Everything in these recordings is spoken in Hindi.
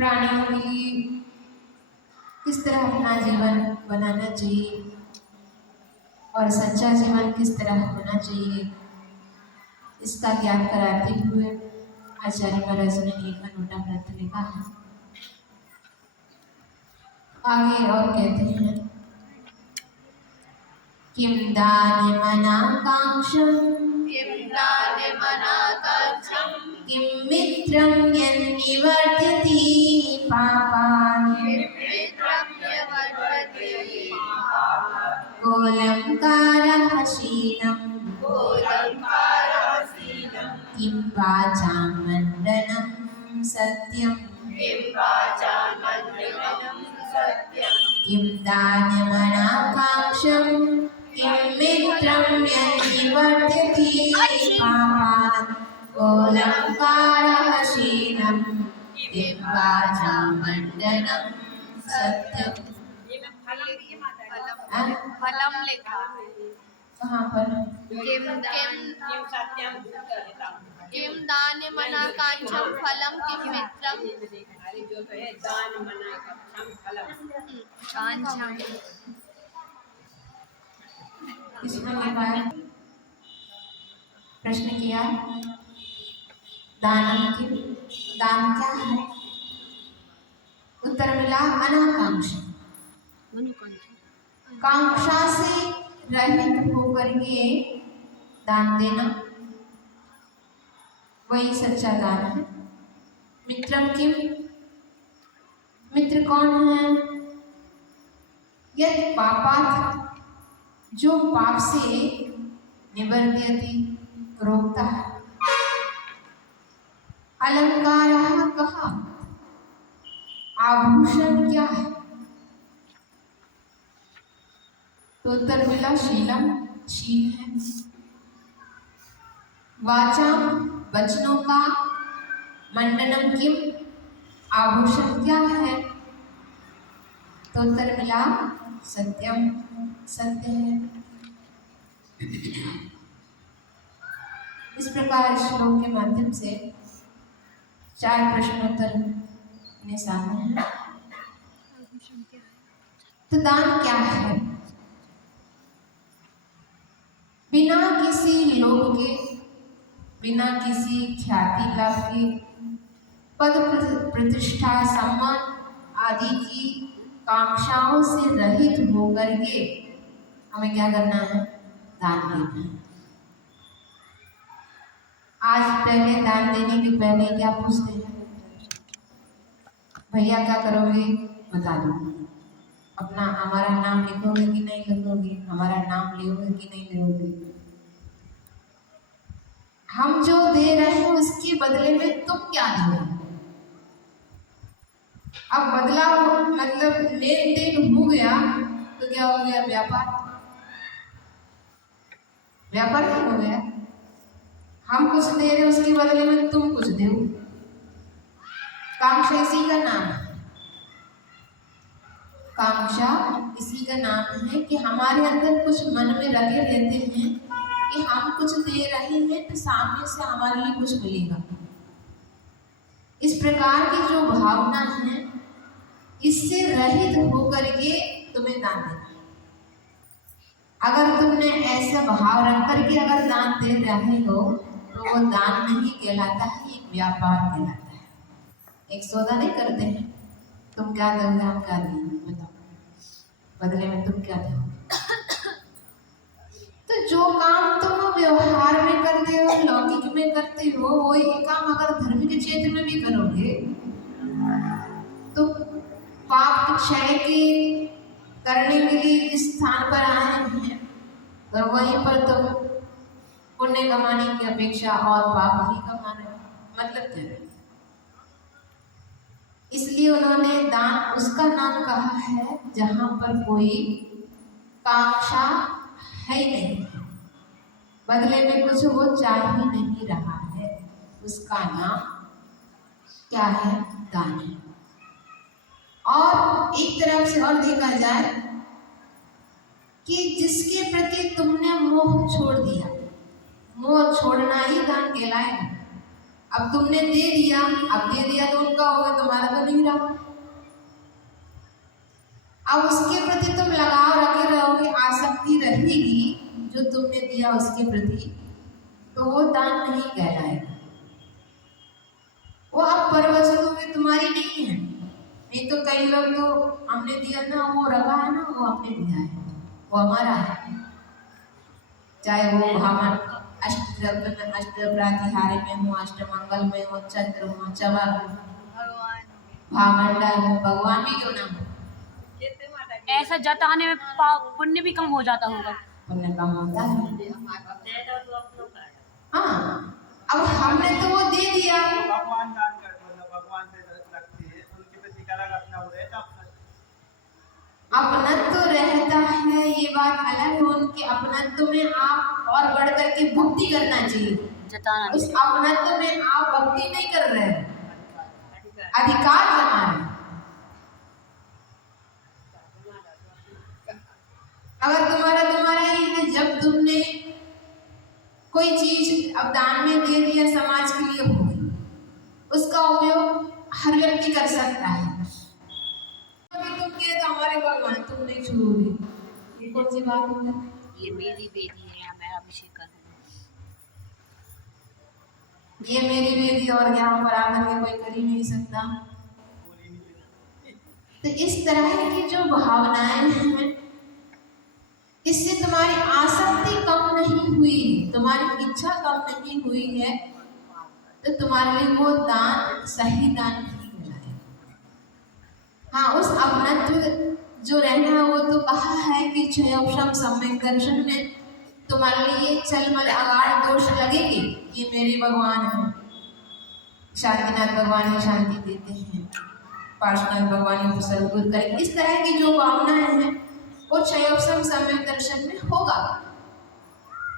प्राणियों की किस तरह अपना जीवन बनाना चाहिए और सच्चा जीवन किस तरह होना चाहिए, इसका ज्ञान कराते हुए आचार्य महाराज ने एक अनूठा ग्रंथ लिखा है। आगे और कहते हैं, किम दानमनाकांक्षं किम मित्रं यन्निवर्त्यति पापान् गोलंकारः शीलं किं वाचां मण्डनं सत्यं किं दानमनाकांक्षं किं मित्रं यन्निवर्त्यति पापान् गोलंकारः शीलं किं वाचां मण्डनं सत्यं। फलम लिखा कहाँ पर? किम दान मना कांचम फलम किम मित्रम कांचम। इसमें लिखा है, प्रश्न किया दानम की दान क्या है? उत्तर मिला अनाकांक्षा, कांक्षा से रहित होकर के दान देना, वही सच्चा दान है। मित्रम किम, मित्र कौन है? यदि पापात्, जो पाप से निवर्त्यति, रोकता है। अलंकारः कहा, आभूषण क्या है? तो उत्तर मिला शीलम, शील है। वाचा, वचनों का। मंडनम किम, आभूषण क्या है? तो उत्तर मिला सत्यम, सत्य है। इस प्रकार श्लोक के माध्यम से 4 प्रश्नोत्तर अपने सामने हैं। तो दान क्या है? बिना किसी लोभ के, बिना किसी ख्याति लाभ के, पद प्रतिष्ठा सम्मान आदि की कांक्षाओं से रहित होकर के हमें क्या करना है? दान देना है। आज पहले दान देने के पहले क्या पूछते हैं? भैया क्या करोगे बता दो, अपना हमारा नाम लिखोगे कि नहीं लिखोगे, हमारा नाम लोगे कि नहीं लोगे, हम जो दे रहे हैं उसके बदले में तुम क्या दोगे। अब बदला मतलब लेन देन हो गया तो क्या हो गया? व्यापार, व्यापार ही हो गया। हम कुछ दे रहे उसके बदले में तुम कुछ दो। कांक्षा इसी का नाम है, कांक्षा इसी का नाम है कि हमारे अंदर कुछ मन में रखे रहते हैं कि हम कुछ दे रहे हैं तो सामने से हमारे लिए कुछ मिलेगा। इस प्रकार की जो भावना है, इससे रहित होकर के तुम्हें दान देना। अगर तुमने ऐसा भाव रख करके अगर दान दे रहे हो तो वो दान नहीं कहलाता है, एक व्यापार कहलाता है। एक सौदा नहीं करते हैं, तुम क्या दोगे हम क्या देंगे, बताओ, बदले में तुम क्या दोगे। तो जो काम तुम व्यवहार में करते हो, लौकिक में करते हो, वही काम अगर धर्म के क्षेत्र में भी करोगे तो पाप क्षय के करने के लिए जिस स्थान पर आए हैं तो वहीं पर तुम पुण्य कमाने की अपेक्षा और पाप ही कमा रहे हो, मतलब क्या है? इसलिए उन्होंने दान उसका नाम कहा है जहां पर कोई कांक्षा है ही नहीं, बदले में कुछ वो चाह ही नहीं रहा है, उसका नाम क्या है? दान है। और एक तरफ से और देखा जाए कि जिसके प्रति तुमने मोह छोड़ दिया, मोह छोड़ना ही दान कहलाएगा। अब तुमने दे दिया, अब दे दिया तो उनका हो गया, तुम्हारा तो नहीं रहा। अब उसके प्रति तुम लगाव रखे रहोगे, आसक्ति रहेगी जो तुमने दिया उसके प्रति, तो वो दान नहीं कहलाएगा। वो अब पर वस्तु में तुम्हारी नहीं है। नहीं तो कई लोग तो हमने दिया ना, वो रखा है ना, वो हमने दिया है, वो हमारा है। चाहे वो भामन अष्टप्रातिहार्य में हो, अष्टमंगल में हो, चंद्र हो, चवा हो, भामंडल हो, भगवान भी क्यों ना हो। ऐसा जताने में पुण्य भी कम हो जाता होगा। पुण्य कम होता है। हाँ, अब हमने तो वो दे दिया। भगवान दान कर, मतलब भगवान से रखती है, उनके प्रति अलग अपना वो रहता अपनत्व तो रहता है, ये बात अलग है। उनके अपनत्व में आप और बढ़ करके भक्ति करना चाहिए। जताना उस अपनत्व में आप भक्ति नहीं कर रहे हैं, अधिकार जमा रहे हैं। अगर तुम्हारा ही है, जब तुमने कोई चीज अब दान में दे दिया, समाज के लिए हो गई, उसका उपयोग हर व्यक्ति कर सकता है। तुम किए तो हमारे भगवान, तुम नहीं छोड़ोगे, ये कौन सी बात होती है? ये मेरी बेटी है, मैं अभिषेक कर रही ये मेरी बेटी और यहाँ पर आकर के कोई कर ही नहीं सकता। तो इस तरह की जो भावनाएं हैं, इससे तुम्हारी आसक्ति कम नहीं हुई, तुम्हारी इच्छा कम नहीं हुई है, तो तुम्हारे लिए वो दान सही दान नहीं मिला। हाँ, उस अपनत्व जो रहना है, वो तो कहा है कि क्षयोपशम सम्यक दर्शन में तुम्हारे लिए चलमल अगाड़ दोष लगेगी। ये मेरे भगवान है, शांतिनाथ भगवान ही शांति देते हैं, पार्श्वनाथ भगवान ही सद्गुरु करें। इस तरह की जो भावनाएं हैं वो क्षयोपशम सम्यक दर्शन में होगा।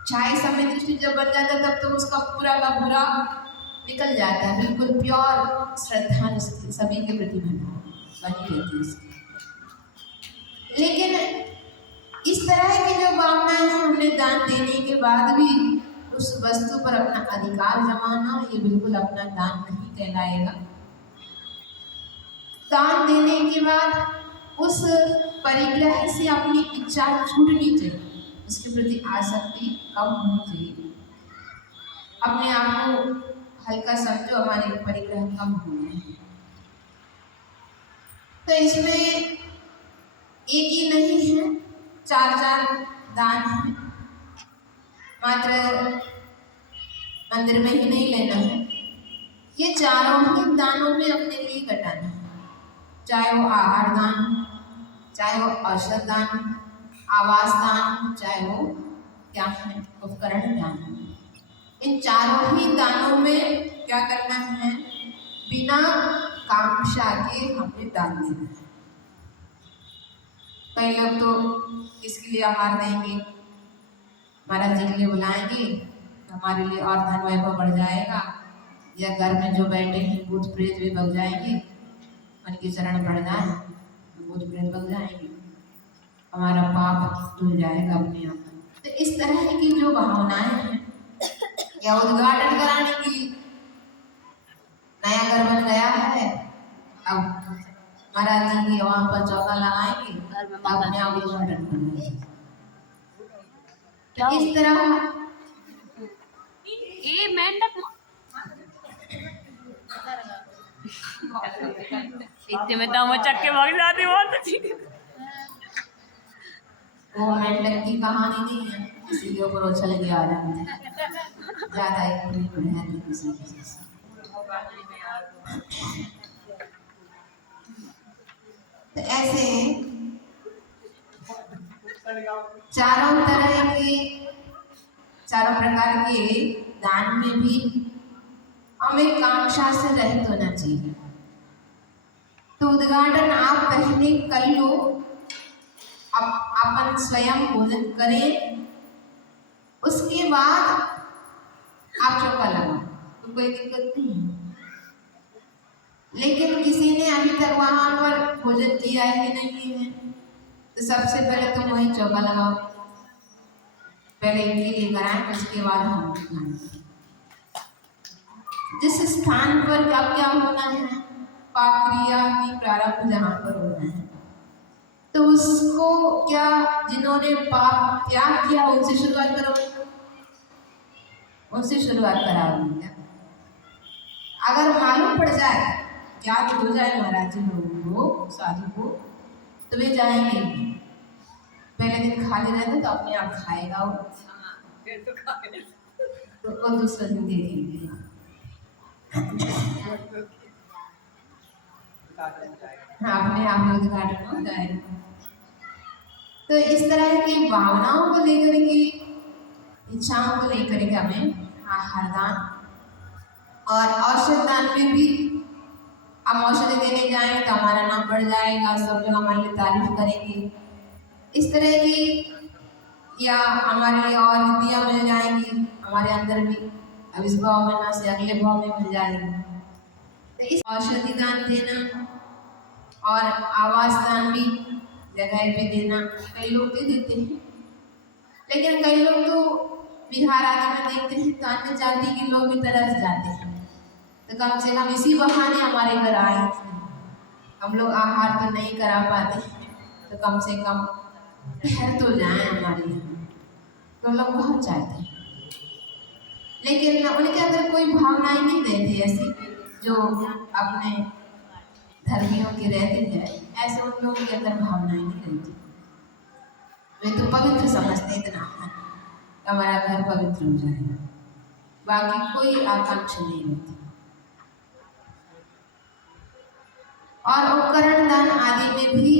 छाया समय दृष्टि जब बन जाता है, तब तो उसका पूरा का पूरा निकल जाता है, बिल्कुल प्योर श्रद्धा सभी के प्रति बनी रहती है। लेकिन इस तरह की जो भावनाएं हैं, हमने दान देने के बाद भी उस वस्तु पर अपना अधिकार जमाना, ये बिल्कुल अपना दान नहीं कहलाएगा। दान देने के बाद उस परिग्रह से अपनी इच्छा छूटनी चाहिए, उसके प्रति आसक्ति कम होनी चाहिए। अपने आप को हल्का समझो, हमारे परिग्रह कम हो गए हैं। तो इसमें एक ही नहीं है, चार दान है। मात्र मंदिर में ही नहीं लेना है, ये चारों ही दानों में अपने लिए घटाना है। चाहे वो आहार दान, चाहे वो औषध दान, आवास दान, चाहे वो क्या है उपकरण दान। इन चारों ही दानों में क्या करना है? बिना कांक्षा के हमें दान देना है। कई लोग तो इसके लिए आहार देंगे, महाराज जी के लिए बुलाएंगे, हमारे लिए और धन वैभव बढ़ जाएगा, या घर में जो बैठे हैं भूत प्रेत भी बग जाएंगे, उनके चरण पड़ जाए, भूत प्रेत बग जाएंगे, हमारा पाप धुल जाएगा अपने आप। तो इस तरह की जो भावनाएं हैं, या उद्घाटन कराने के लिए नया घर बन गया है, अब महाराज जी के वहां पर चौका लगाएंगे, अपने आप उद्घाटन करेंगे। इस तरह ये मेंढक इतने में तो चक्के भाग जाती, बहुत अच्छी। वो मेंढक की कहानी नहीं है, किसी के ऊपर उछल के आ रहा है, ज्यादा एक है किसी से। तो ऐसे चारों प्रकार के दान में भी हमें कांक्षा से रहित होना चाहिए। तो उद्घाटन आप पहले कर लो, अपन स्वयं भोजन करें, उसके बाद आप चौका लगाओ, तो कोई दिक्कत नहीं है। लेकिन किसी ने अभी तक वहां पर भोजन किया ही नहीं है, तो सबसे पहले तुम वही चौका लगाओ, पहले इनके लिए कराएं, उसके बाद हम खाएं। जिस स्थान पर क्या क्या होना है, पाप क्रिया की प्रारंभ जहाँ पर होना है, तो उसको क्या जिन्होंने पाप त्याग किया उनसे शुरुआत करो, उनसे शुरुआत कराओगे क्या? अगर मालूम पड़ जाए, याद हो जाए महाराज जी लोगों को, साधु को, तो वे जाएंगे। पहले दिन खाली रहता तो अपने आप खाएगा वो, तो वो दूसरे दिन दे देंगे। हाँ, अपने आप में उद्घाटन हो जाएगा। तो इस तरह की भावनाओं को लेकर के, इच्छाओं को लेकर के हमें आहार दान और औषध दान में भी, हम औषधि देने जाएंगे तो हमारा नाम बढ़ जाएगा, सब लोग हमारे लिए तारीफ करेंगे, इस तरह की, या हमारे लिए और विद्या मिल जाएंगी हमारे अंदर भी, अब इस भाव में ना से अगले भाव में मिल जाएगी। तो इस औषधि दान देना और आवास दान भी जगह पे देना, कई लोग दे देते हैं, लेकिन कई लोग तो बिहार आदि में देखते हैं तो अन्य जाति के लोग भी तरस जाते हैं, तो कम से कम इसी बहाने हमारे घर आए। हम लोग आहार तो नहीं करा पाते, तो कम से कम ठहर तो जाए हमारे यहाँ, तो लोग बहुत चाहते हैं, लेकिन उनके अंदर कोई भावनाएं नहीं रहती ऐसी जो अपने धर्मियों के रहती है, ऐसे उन लोगों के अंदर भावनाएं नहीं रहती। वे तो पवित्र समझते इतना है हमारा घर पवित्र हो जाएगा, बाकी कोई आकांक्षा नहीं होती। और उपकरण दान आदि में भी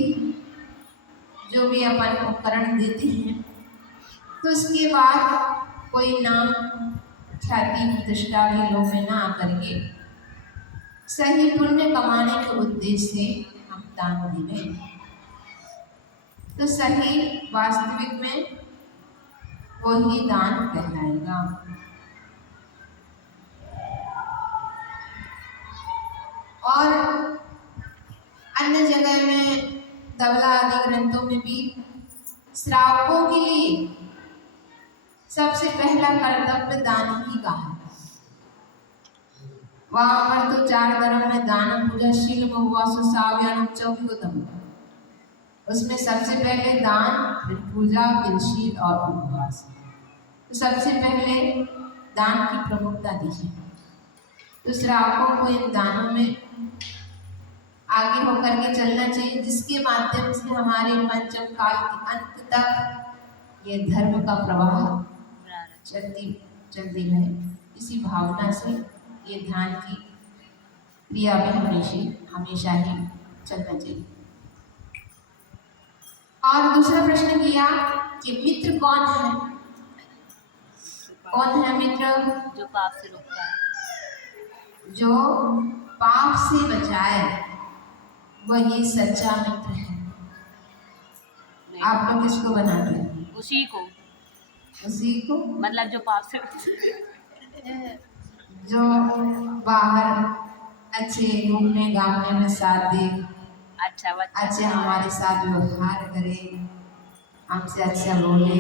जो भी अपन उपकरण देते हैं, तो उसके बाद कोई नाम ख्याति प्रतिष्ठा के लोग में ना आकर के सही पुण्य कमाने के उद्देश्य से हम दान दें, तो सही वास्तविक में वही दान कहलाएगा। और अन्य जगह में धवला आदि ग्रंथों में भी श्रावकों के लिए सबसे पहला कर्तव्य दान ही कहा। वहां पर तो 4 धर्म में दान पूजा शील उपवास साव्यान चौकियों, उसमें सबसे पहले दान, फिर पूजा, फिर शील और उपवास। तो सबसे पहले दान की प्रमुखता दी है, तो श्रावकों को इन दानों में आगे होकर के चलना चाहिए, जिसके माध्यम से हमारे पंचम काल के अंत तक ये धर्म का प्रवाह चलती है। इसी भावना से ये ध्यान की क्रिया में हमेशा ही चलना चाहिए। और दूसरा प्रश्न किया कि मित्र कौन है? कौन है मित्र? जो पाप से रोकता है, जो पाप से बचाए, वही सच्चा मित्र है। आप लोग किसको बनाते हैं? उसी को मतलब जो पाप से जो बाहर अच्छे घूमने गामने में साथ दे, अच्छे हमारे साथ व्यवहार करे, हमसे अच्छा बोले,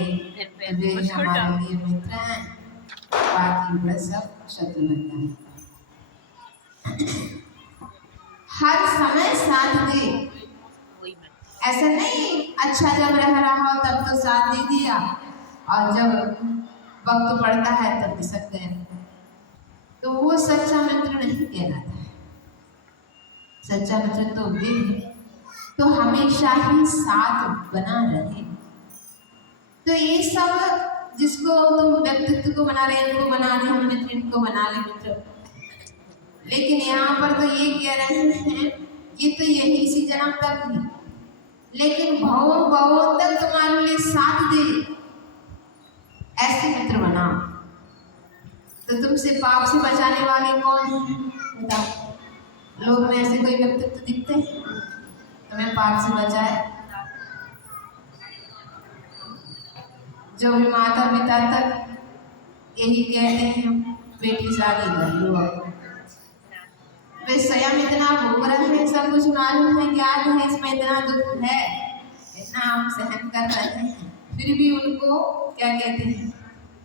वे हमारे लिए मित्र हैं, बाकी बस सब शत्रु बनता है। हर समय साथ दे, ऐसा नहीं अच्छा जब रह रहा हो तब तो साथ दे दिया और जब वक्त पड़ता है तब खिसक गए, तो वो सच्चा मित्र नहीं कहलाता है। सच्चा मित्र तो वे है तो हमेशा ही साथ बना रहे। तो ये सब जिसको तुम व्यक्तित्व को बना रहे, इनको बना रहे हम मित्र, इनको बना ले मित्र, लेकिन यहाँ पर तो ये कह रहे हैं ये तो यही इसी जन्म तक ही, लेकिन भवों तक तुम्हारे लिए साथ दे, ऐसे मित्र बनाओ। तो तुमसे पाप से बचाने वाले कौन हैं? बताओ, लोग में ऐसे कोई व्यक्तित्व दिखते हैं तुम्हें पाप से बचाए? जो भी माता पिता तक यही कहते हैं बेटी शादी कर लो, वे स्वयं इतना भोग रहे हैं, सब कुछ मालूम है, ज्ञान है, इसमें इतना दुख है, इतना हम सहन कर रहे हैं, फिर भी उनको क्या कहते हैं?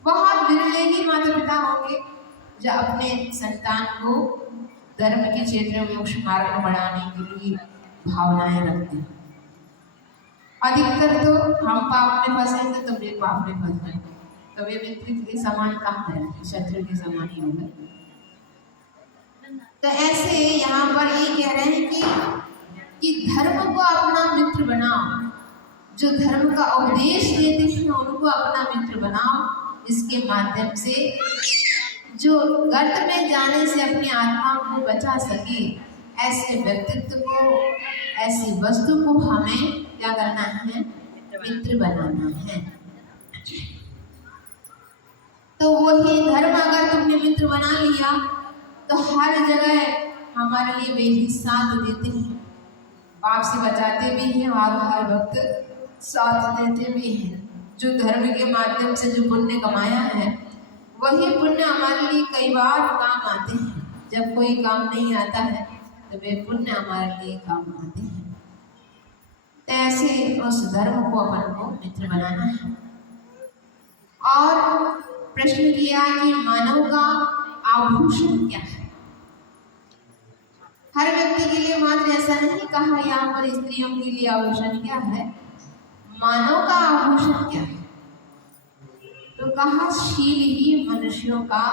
बहुत विरले ही माता पिता होंगे जो अपने संतान को धर्म के क्षेत्र में मोक्ष मार्ग में बढ़ाने के लिए भावनाएं रखते हैं। अधिकतर तो हम पाप में फंसे तो वे पाप में फंस गए, तो वे मित्र के समान कहाँ है, शत्रु के समान ही हो गए। तो ऐसे यहाँ पर ये कह रहे हैं कि धर्म को अपना मित्र बनाओ, जो धर्म का उपदेश देते हैं उनको अपना मित्र बनाओ। इसके माध्यम से जो गर्त में जाने से अपनी आत्मा को बचा सके, ऐसे व्यक्तित्व को, ऐसी वस्तु को हमें क्या करना है, मित्र बनाना है। तो वही धर्म अगर तुमने मित्र बना लिया तो हर जगह हमारे लिए वे ही साथ देते हैं, पाप से बचाते भी हैं और हर वक्त साथ देते भी हैं। जो धर्म के माध्यम से जो पुण्य कमाया है वही पुण्य हमारे लिए कई बार काम आते हैं। जब कोई काम नहीं आता है तो वे पुण्य हमारे लिए काम आते हैं। तो ऐसे उस धर्म को अपन को मित्र बनाना है। और प्रश्न किया कि मानव का आभूषण क्या है। हर व्यक्ति के लिए मात्र ऐसा नहीं कहा यहाँ पर स्त्रियों के लिए आभूषण क्या है, मानव का आभूषण क्या है, तो कहा शील ही मनुष्यों का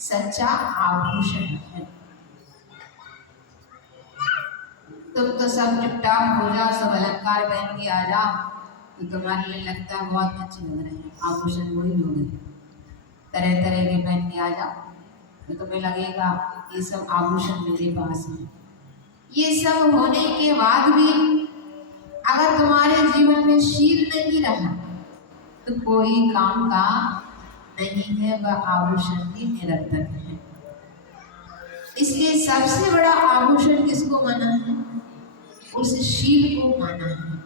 सच्चा आभूषण है। तुम तो सब टिपटाप हो जाओ, सब अलंकार पहन के आ जाओ तो तुम्हारे लिए लगता है बहुत अच्छे लग रहे हैं, आभूषण वही हो गए। तरह तरह के पहन के आ जाओ तो तुम्हें लगेगा ये सब आभूषण मेरे पास है। ये सब होने के बाद भी अगर तुम्हारे जीवन में शील नहीं रहा तो कोई काम का नहीं है, वह आभूषण भी निरर्थक है। इसलिए सबसे बड़ा आभूषण किसको माना है, उस शील को माना है।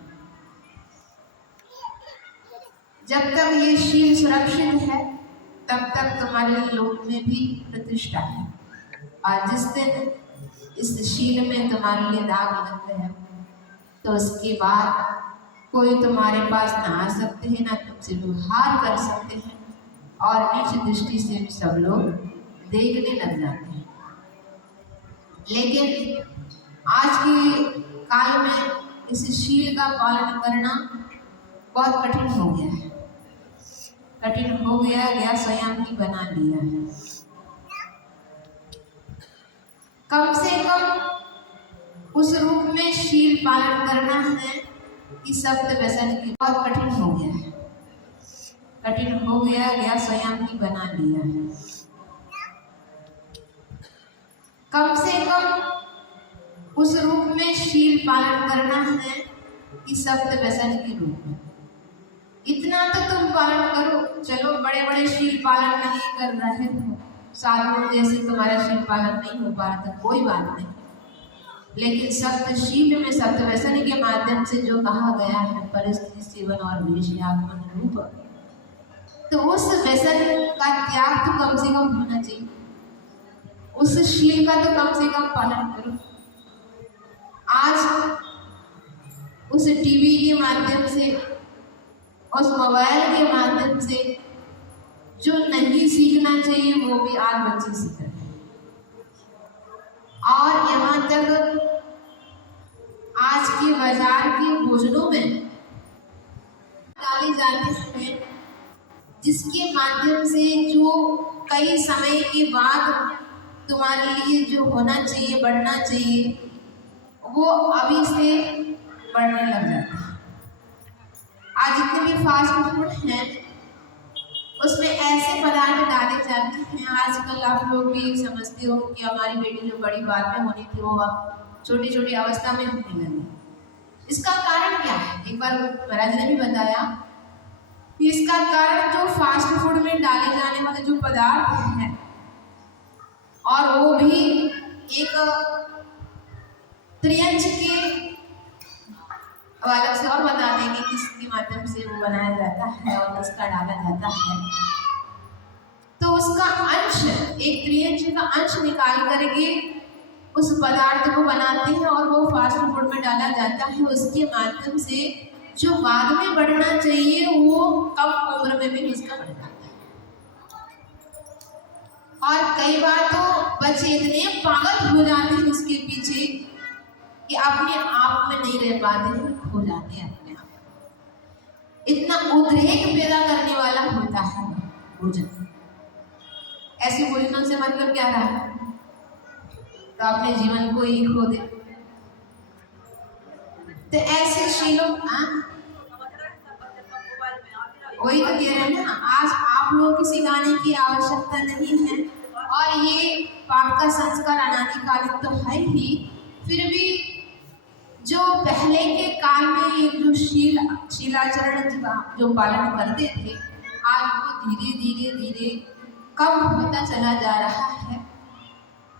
जब तक ये शील सुरक्षित है तब तक तुम्हारे लोक में भी प्रतिष्ठा है, और जिस दिन इस शील में तुम्हारे लिए दाग लग गया तो उसके बाद कोई तुम्हारे पास ना आ सकते हैं, ना तुमसे व्यवहार कर सकते हैं, और नीच दृष्टि से भी सब लोग देखने लग जाते हैं। लेकिन आज के काल में इस शील का पालन करना बहुत कठिन हो गया है। कठिन हो गया स्वयं ही बना लिया है। कम से कम उस रूप में शील पालन करना है कि सत्य व्यसन की बहुत कठिन हो गया है। कठिन हो गया स्वयं ही बना लिया है। कम से कम उस रूप में शील पालन करना है कि सत्य व्यसन के रूप में। इतना तो तुम पालन करो, चलो बड़े बड़े शील पालन नहीं कर रहे हो, साधुओं जैसे तुम्हारा शील पालन नहीं हो पा रहा था, कोई बात नहीं। लेकिन सत्य शील में सत्य व्यसन के माध्यम से जो कहा गया है परिस्थिति सेवन और विषयात्मन रूप, तो उस व्यसन का त्याग तो कम से कम होना चाहिए, उस शील का तो कम से कम पालन करो। आज उस टीवी के माध्यम से, उस मोबाइल के माध्यम से जो नहीं सीखना चाहिए वो भी आज बच्चे सीख रहे हैं। और यहाँ तक आज के बाजार के भोजनों में डाले जाते हैं जिसके माध्यम से जो कई समय के बाद तुम्हारे लिए जो होना चाहिए, बढ़ना चाहिए, वो अभी से बढ़ने लग जाता है। आज जितने भी फास्ट फूड हैं उसमें ऐसे पदार्थ डाले जाते हैं। आजकल आप लोग भी समझते हो कि हमारी बेटी जो बड़ी बात में होनी थी वो अब छोटी छोटी अवस्था में होने लगी। इसका कारण क्या है? एक बार महाराज ने भी बताया कि इसका कारण जो फास्ट फूड में डाले जाने वाले जो पदार्थ हैं, और वो भी एक त्रियंच के अलग से और बता देंगे किसके माध्यम से वो बनाया जाता है और किसका डाला जाता है। तो उसका अंश, एक त्रियंच का अंश निकाल करके उस पदार्थ को बनाते हैं और वो फास्ट फूड में डाला जाता है। उसके माध्यम से जो बाद में बढ़ना चाहिए वो कम उम्र में भी उसका बढ़ जाता है। और कई बार तो बच्चे इतने पागल हो जाते हैं इसके पीछे कि अपने आप में नहीं रह पाते हैं, खो जाते हैं अपने आप। इतना उद्रेक पैदा करने वाला होता है भोजन। ऐसे भोजनों से मतलब क्या रहा, तो अपने जीवन को ही खो दे। तो ऐसे शीलों वही तो कह रहे हैं ना, आज आप लोगों की सिखाने की आवश्यकता नहीं है, और ये पाप का संस्कार अनादिकालिक तो है ही, फिर भी जो पहले के काल में ये जो शीलाचरण जो पालन करते थे, आज वो धीरे धीरे धीरे कम होता चला जा रहा है।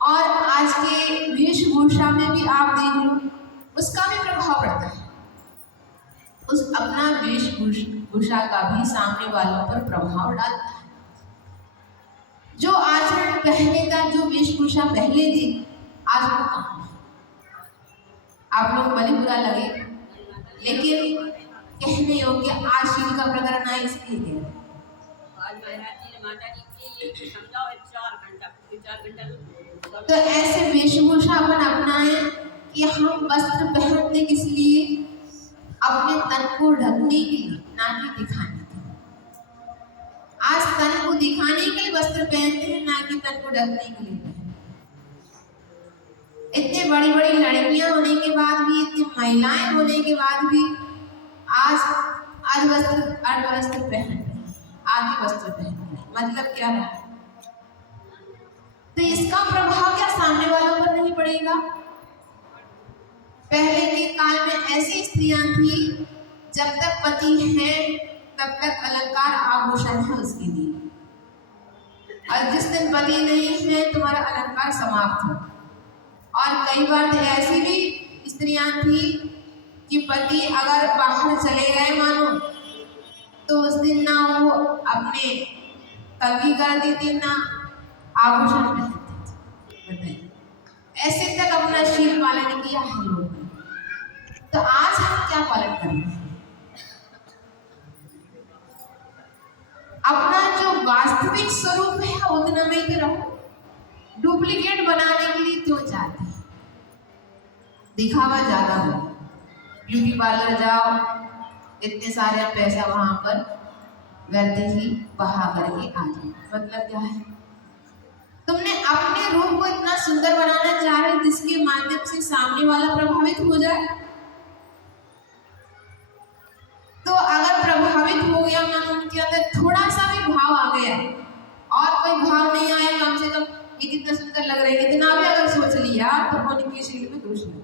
और आज के वेशभूषा में भी आप देख लो, उसका भी प्रभाव पड़ता है। उस अपना वेशभूषा का भी सामने वालों पर प्रभाव डालता है। जो आचरण पहले का, जो वेशभूषा पहले थी, आज वो कहाँ है। आप लोग भले बुरा लगे, लेकिन कहने योग्य आज शील का प्रकरण है, इसलिए कह रहे। तो ऐसे वेशभूषा अपन अपनाएं कि हम वस्त्र पहनते किस लिए, अपने तन को ढकने के लिए, ना कि दिखाने के लिए। आज तन को दिखाने के लिए वस्त्र पहनते हैं, ना कि तन को ढकने के लिए। इतने बड़ी बड़ी लड़कियां होने के बाद भी, इतनी महिलाएं होने के बाद भी आज वस्त्र पहन रहे, आगे वस्त्र पहन रहे, मतलब क्या रहा। तो इसका प्रभाव क्या सामने वालों पर नहीं पड़ेगा। पहले के काल में ऐसी स्त्रियां थी, जब तक पति है तब तक अलंकार आभूषण है उसके लिए, और जिस दिन पति नहीं है तुम्हारा अलंकार समाप्त हो। और कई बार तो ऐसी भी स्त्रियां थी कि पति अगर बाहर चले गए मानो, तो उस दिन ना वो अपने कंघी करती थी, ना आभूषण पहनती थी। ऐसे तक अपना शील पालन किया है लोग। तो आज हम क्या पालन कर रहे हैं, अपना जो वास्तविक स्वरूप है उतना में तो रहो। डुप्लीकेट बनाने के लिए क्यों चाहते हैं, दिखावा ज्यादा हो। ब्यूटी पार्लर जाओ, इतने सारे पैसा वहां पर व्यर्थ ही बहा करके आ जाओ, मतलब क्या है, तुमने अपने रूप को इतना सुंदर बनाना चाह रहे जिसके माध्यम से सामने वाला प्रभावित हो जाए। तो अगर प्रभावित हो गया मन, उनके अंदर थोड़ा सा भी भाव आ गया, और कोई भाव नहीं आया, कम से कम ये कितना सुंदर लग रहा है, इतना भी अगर सोच लिया, तो उनकी शील में दोष नहीं।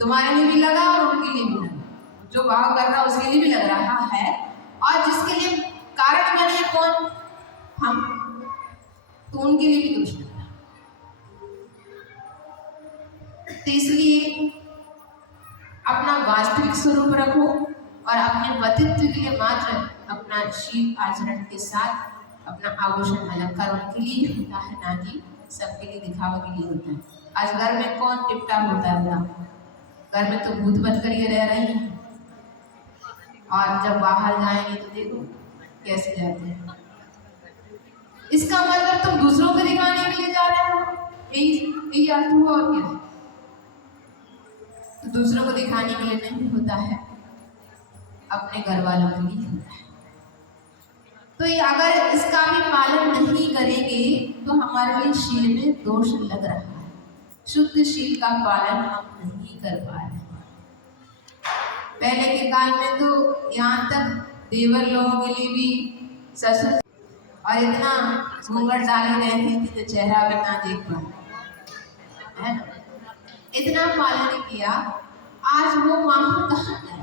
तुम्हारे लिए भी लगा और उनके लिए भी लगा, जो भाव कर रहा है उसके लिए भी लग रहा है, और जिसके लिए कारण बने कौन, हम, तो उनके लिए भी दोष लग रहा। तो इसलिए अपना वास्तविक स्वरूप रखो, और अपने पतित्व के लिए मात्र अपना शील आचरण के साथ अपना आभूषण अलंकार उनके लिए होता है, ना कि सबके लिए दिखावा के लिए होता है। आज घर में कौन टिपटा होता है, घर में तो भूत बन कर ये रह रहे हैं, और जब बाहर जाएंगे तो देखो कैसे जाते हैं। इसका मतलब तुम दूसरों को दिखाने के लिए जा रहे हो, यही अर्थ हुआ, और क्या है। तो दूसरों को दिखाने के लिए नहीं होता है, अपने घर वालों के लिए होता है। तो ये अगर इसका भी पालन नहीं करेंगे तो हमारे लिए शील में दोष लग रहा है, शुद्ध शील का पालन हम नहीं कर पा रहे। पहले के काल में तो यहाँ तक देवर लोगों के लिए भी ससुर और इतना घूंघट डाले रहती थी तो चेहरा भी ना देख पाए, है, इतना पालन किया। आज वो माहौल कहाँ गया।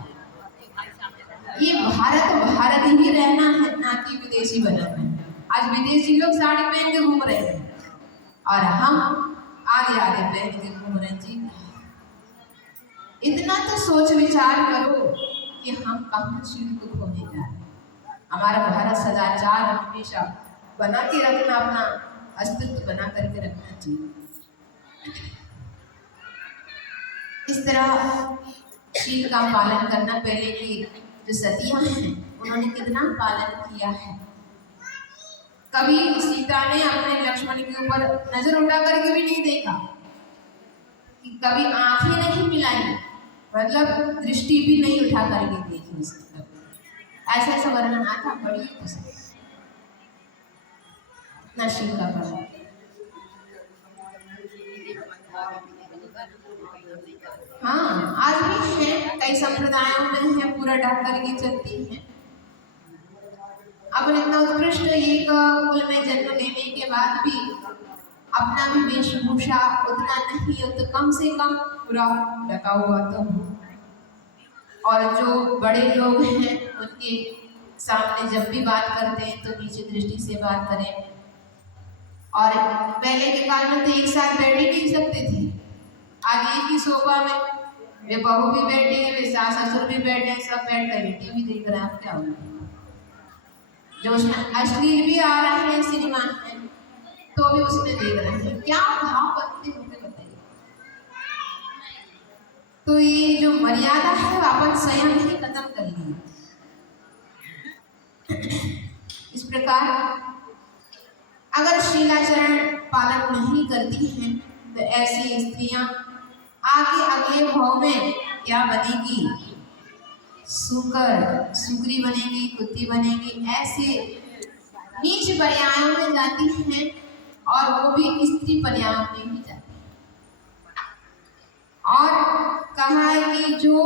ये भारत ही रहना है, ना कि विदेशी बनना है। आज विदेशी लोग साड़ी पहन के घूम रहे हैं, और हम आगे पहन के घूम रहे हैं। जी, इतना तो सोच विचार करो कि हम कहाँ शील को खोने जा रहे हैं। हमारा भारत सदाचार हमेशा बना के रखना, अपना अस्तित्व बना करके रखना चाहिए। इस तरह शील का पालन करना, पहले की जो सतियां हैं उन्होंने कितना पालन किया है। कभी सीता ने अपने लक्ष्मण के ऊपर नजर उठा करके भी नहीं देखा, कि कभी आंखें नहीं मिलाई, मतलब दृष्टि भी नहीं उठा करके देखी उसकी तरफ। ऐसा ऐसा वर्णन आता, बड़ी नशील का पर्व। हाँ, आज भी है, कई संप्रदायों में है, पूरा ढक करके चलती है। अपन इतना उत्कृष्ट एक कुल में जन्म लेने के बाद भी अपना भी वेशभूषा उतना नहीं हो तो कम से कम पूरा ढका हुआ तो हो। और जो बड़े लोग हैं उनके सामने जब भी बात करते हैं तो नीचे दृष्टि से बात करें। और पहले के काल में तो एक साथ बैठ ही नहीं सकते थे, आज एक ही सोफा में वे बहू भी बैठी है, वे सास ससुर भी बैठे हैं, सब बैठ कर टीवी देख रहे हैं। क्या हो जो उसमें अश्लील भी आ रहा है सिनेमा में तो भी उसमें देख रहे हैं, क्या भाव बनते होंगे बताइए। तो ये जो मर्यादा है अपन स्वयं ही खत्म कर ली। इस प्रकार अगर शीलाचरण पालन नहीं करती हैं तो ऐसी स्त्रियां आगे अगले भाव में क्या बनेगी, सुकरी बनेगी, कुत्ती बनेगी, ऐसे नीच पर्यायों में जाती हैं, और वो भी स्त्री पर्यायों में ही जाती है। और कहा है कि जो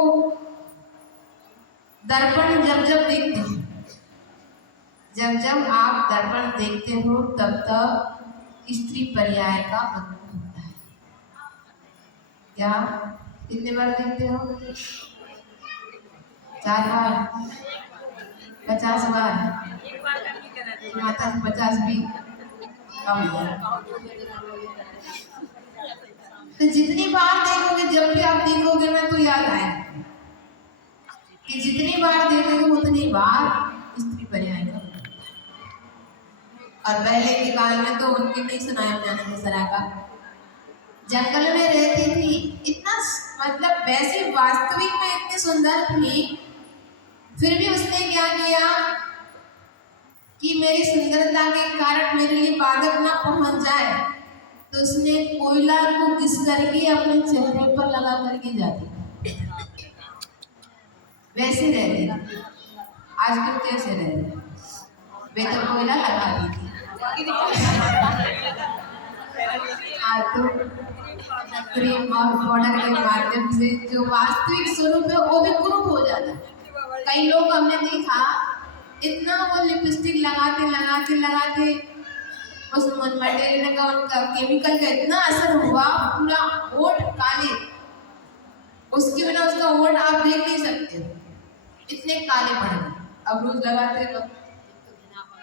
दर्पण जब जब देखते हैं, जब जब आप दर्पण देखते हो तब तब स्त्री पर्याय का अनुभव होता है। क्या कितने बार देखते हो? 4 बार, 50 बार, माता 50 भी कम है। तो जितनी बार देखोगे, जब भी आप देखोगे ना तो याद आएगा कि जितनी बार देखोगे उतनी बार स्त्री पर्याय का। और पहले के काल में तो उनके नहीं सुनाया जाने सरा का, जंगल में रहती थी, इतना मतलब वैसे वास्तविक में इतनी सुंदर थी, फिर भी उसने क्या किया कि मेरी सुंदरता के कारण मेरे लिए बाधक ना पहुंच जाए, तो उसने कोयला को घिस करके अपने चेहरे पर लगा करके जाती। वैसे रहती थी। आज तो कैसे रह रहे, वे तो कोयला लगाती थी, आज तो क्रीम और पाउडर के माध्यम से जो वास्तविक स्वरूप है वो भी कुरूप हो जाता है। कई लोग हमने देखा इतना वो लिपस्टिक लगाते लगाते लगाते उस मटेरियल का, उनका केमिकल का इतना असर हुआ, पूरा होठ काले, उसके बिना उसका होठ आप देख नहीं सकते, इतने काले पड़ गए। अब रोज लगाते वक्त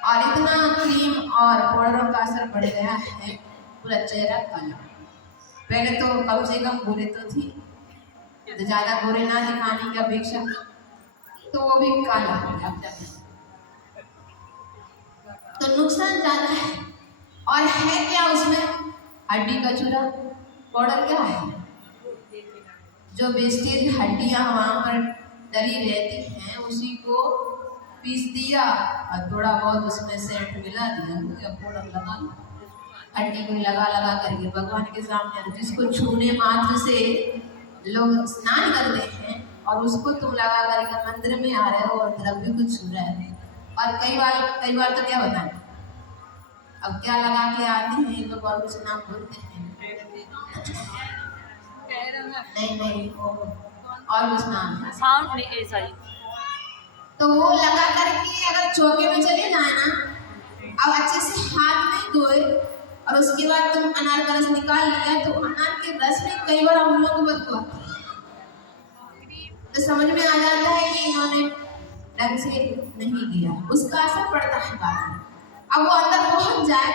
और इतना क्रीम और पाउडर का असर पड़ गया है, पूरा चेहरा काला। पहले तो कम से कम गोरे तो थी, तो ज्यादा गोरे ना दिखाने की अपेक्षा, तो वो भी काला हो गया। तो नुकसान ज्यादा है। और है क्या उसमें? हड्डी का चूरा। पाउडर क्या है? जो वेस्टेज हड्डियां वहां पर डली रहती हैं उसी को पीस दिया और थोड़ा बहुत उसमें सेंट मिला दिया, पाउडर लगा लो, हड्डी को लगा लगा करके भगवान के सामने, जिसको छूने मात्र से लोग स्नान करते हैं और उसको तुम लगा करके मंदिर में आ रहे हो और द्रव्य को छू रहे हैं। और कई बार तो क्या होता है, अब क्या लगा के आते हैं लोग और कुछ नाम बोलते हैं, नहीं और कुछ नाम है, साउंड नहीं ऐसा ही। तो वो लगा करके अगर चौके में चले जाए ना, अब अच्छे से हाथ नहीं धोए और उसके बाद तुम अनार का रस निकाल लिया, तो अनार के रस में कई बार हम लोग को बदबू आती है, तो समझ में आ जाता है कि इन्होंने ढंग से नहीं किया, उसका असर पड़ता है बाद में। अब वो अंदर पहुंच जाए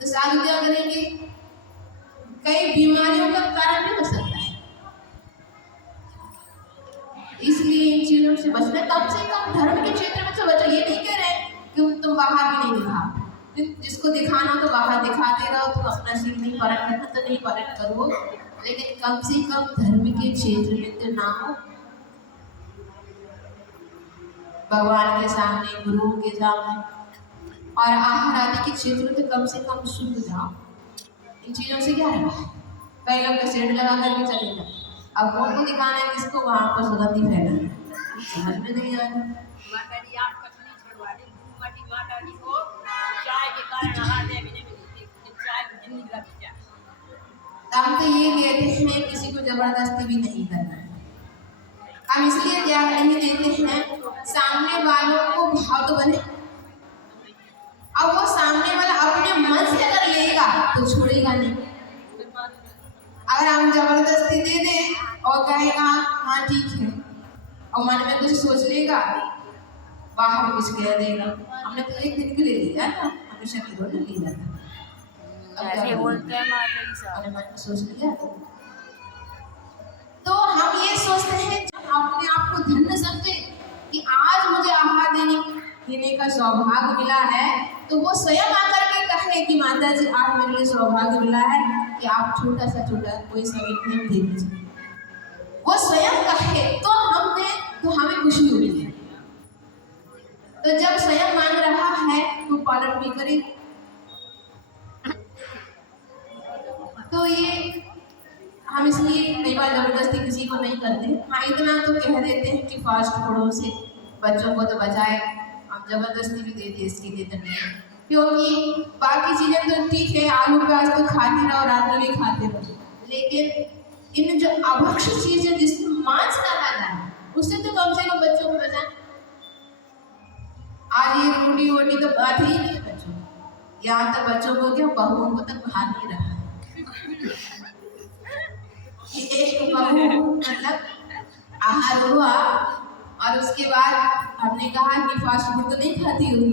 तो साधु क्या करेंगे, कई बीमारियों का कारण भी हो सकता है। इसलिए इन चीजों से बचना, कम से कम धर्म के क्षेत्र में तो बचो। ये नहीं कह रहे कि तुम बाहर भी नहीं दिखा, जिसको दिखाना तो बाहर दिखाते रहो, तुम अपना सिर नहीं पालन करना तो नहीं पालन करो, लेकिन कम से कम धर्म के क्षेत्र में तो ना हो। भगवान के सामने, गुरुओं के सामने और आहार आदि के क्षेत्र में तो कम से कम शुद्ध जाओ। इन चीज़ों से क्या रखा है? कई लोग तो सेट लगा करके चले जाए, अब कौन को दिखाना है किसको वहाँ पर सुगंधी फैला है, समझ में नहीं आ रहा। माता जी आप कटनी छुड़वा दी माटी माता जी को चाय के कारण आहार दे भी नहीं मिलती, चाय की जिंदगी लग जाए। हम तो ये कहते हैं किसी को जबरदस्ती भी नहीं करना है। हम इसलिए त्याग नहीं देते हैं सामने वालों को भाव तो बने, अब वो सामने वाला अपने मन से अगर लेगा तो छोड़ेगा नहीं। अगर हम जबरदस्ती दे दें और कहेगा हाँ ठीक है और मन में कुछ सोच लेगा, बाहर कुछ कह देगा, हमने तो एक दिन के लिए लिया था, हमेशा की रोज लिया था, ऐसे बोलते हैं माता जी साहब। हमने मन में सोच लिया। तो हम ये सोचते हैं जब अपने आप को धन्य समझे कि आज मुझे आहार देने का सौभाग्य मिला है, तो वो स्वयं आकर के कहे कि माता जी आज मेरे लिए सौभाग्य मिला है कि आप छोटा कोई सा दे दीजिए, वो स्वयं कहे तो हम दे तो हमें खुशी होती है। तो जब स्वयं मांग रहा है तो पालन भी करे। तो ये हम इसलिए कई बार जबरदस्ती किसी को नहीं करते। हाँ इतना तो कह देते हैं कि फास्ट फूडों से बच्चों को तो बचाए, हम जबरदस्ती भी देते इसके लिए तो नहीं, क्योंकि बाकी चीज़ें तो ठीक है, आलू प्याज तो खाते रहो, रात में भी खाते रहो, लेकिन इन जो अभक्ष चीज़ें जिसमें मांस डाला जाए उससे तो कम से कम बच्चों को बचाएं। आज ये रोटी वोटी तो बात ही नहीं है बच्चों, यहाँ तक बच्चों को क्या बहुओं को तक भाग नहीं रहा है। एक बहू मतलब आहार हुआ और उसके बाद हमने कहा कि फास्ट फूड तो नहीं खाती होगी,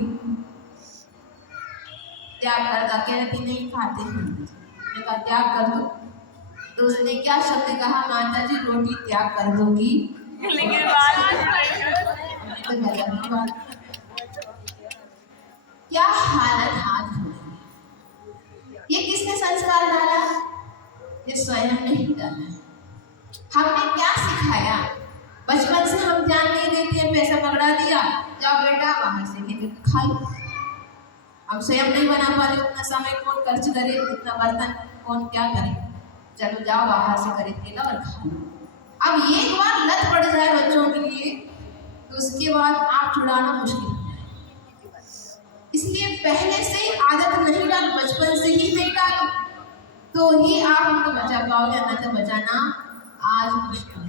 त्याग कर दो, कहती नहीं खाते हैं, मैंने कहा त्याग कर दो, तो उसने क्या शब्द कहा, माता जी रोटी त्याग कर दोगी, लेकिन बात क्या हालत हाथ हो रही। ये किसने संस्कार डाला? ये स्वयं नहीं डाला। हमने क्या सिखाया? बचपन से हम ध्यान नहीं देते हैं, पैसा पकड़ा दिया, जाओ बेटा बाहर से लेके खा लो। हम स्वयं नहीं बना पा रहे, उतना समय कौन खर्च करे, इतना बर्तन कौन क्या करे, चलो जाओ बाहर से खरीद के लो और खा लो। अब एक बार लत पड़ जाए बच्चों के लिए तो उसके बाद आप छुड़ाना मुश्किल है। इसलिए पहले से ही आदत नहीं डालो, बचपन से ही नहीं डालो तो ही आप उनको बचा पाओगे, अन्यथा बचाना आज मुश्किल है।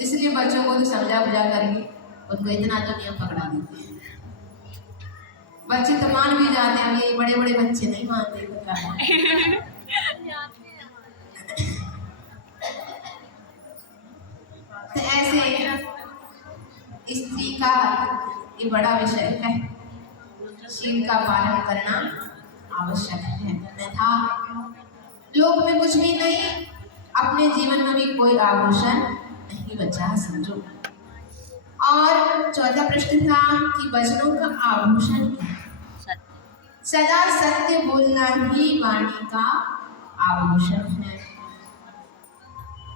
इसलिए बच्चों को तो समझा बुझा करके उनको इतना तो नियम पकड़ा देते हैं। बच्चे तो मान भी जाते हैं, ये बड़े बड़े बच्चे नहीं मानते तो क्या तो ऐसे स्त्री का ये बड़ा विषय है, शील का पालन करना आवश्यक है, अन्यथा लोक में कुछ भी नहीं, अपने जीवन में भी कोई आभूषण नहीं बचा समझो। और 14 प्रश्न था कि वचनों का आभूषण क्या? सदा सत्य बोलना ही वाणी का आभूषण है।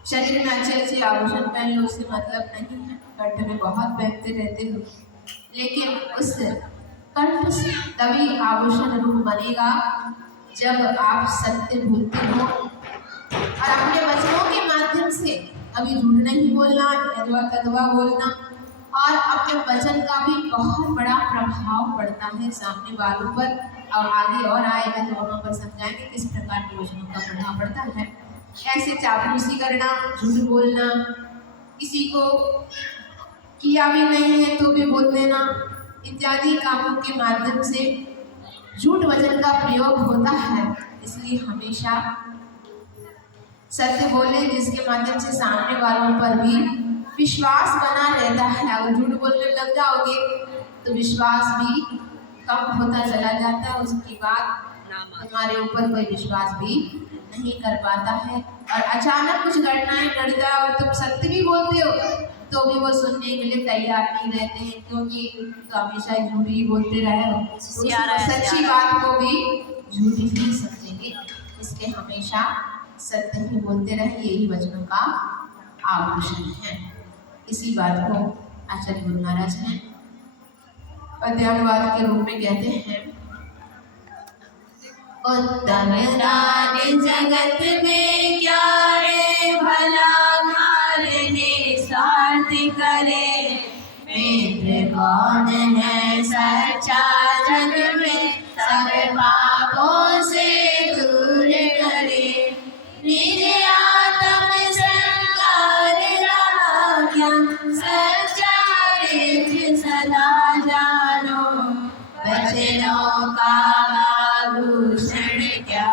शरीर में अच्छे अच्छे आभूषण पहन लो, उससे मतलब नहीं है, कंठ में बहुत पहनते रहते हो, लेकिन उस कंठ से तभी आभूषण रूप बनेगा जब आप सत्य बोलते हो और अपने वचनों के माध्यम से कभी झूठ नहीं बोलना, यदवा तदवा बोलना, और अपने वचन का भी बहुत बड़ा प्रभाव पड़ता है सामने वालों पर। और आगे और आएगा तो वहाँ पर समझाएंगे किस प्रकार के वचनों का प्रभाव पड़ता है। ऐसे चापलूसी करना, झूठ बोलना, किसी को किया भी नहीं है तो भी बोल देना, इत्यादि कामों के माध्यम से झूठ वचन का प्रयोग होता है। इसलिए हमेशा सत्य बोले जिसके माध्यम से सामने वालों पर भी विश्वास बना रहता है। अगर झूठ बोलने लग जाओगे तो विश्वास भी कम होता चला जाता है, उसके बाद तुम्हारे ऊपर कोई विश्वास भी नहीं कर पाता है। और अचानक कुछ घटनाएं घट जाए और तुम सत्य भी बोलते हो तो भी वो सुनने के लिए तैयार नहीं रहते हैं, क्योंकि तो हमेशा झूठ ही बोलते रहे हो, सच्ची बात को भी झूठ ही समझेंगे। इसलिए हमेशा सत्य ही बोलते रहे, यही वचनों का आभूषण है। इसी बात को आचार्य गुरु महाराज ने पद्यानुवाद के रूप में कहते हैं, उत्तम दान जगत में क्या रे, भला मारने स्वार्थ करे। मित्र कौन है सच्चा जग में, सब पापों से दूर करे। निज आत्म संकार रहा क्या, सच्चा रिझ सदा जानो। वचनों का आभूषण क्या,